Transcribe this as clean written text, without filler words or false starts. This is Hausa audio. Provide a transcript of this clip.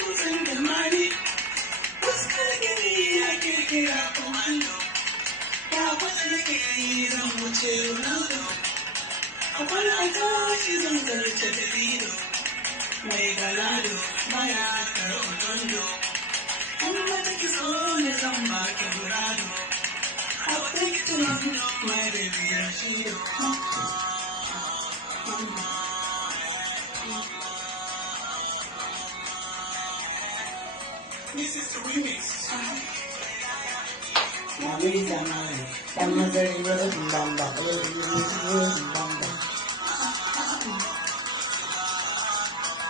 kusan da mani fuskar gani ya kirkira komando ba wanda nake yi zan wuce Ronaldo a kwana a tashi zan zarce Davido mai galado maya karo tondo in mata ki so ne zan baki burado I'll take you to London, my baby, and she This is the remix. Now,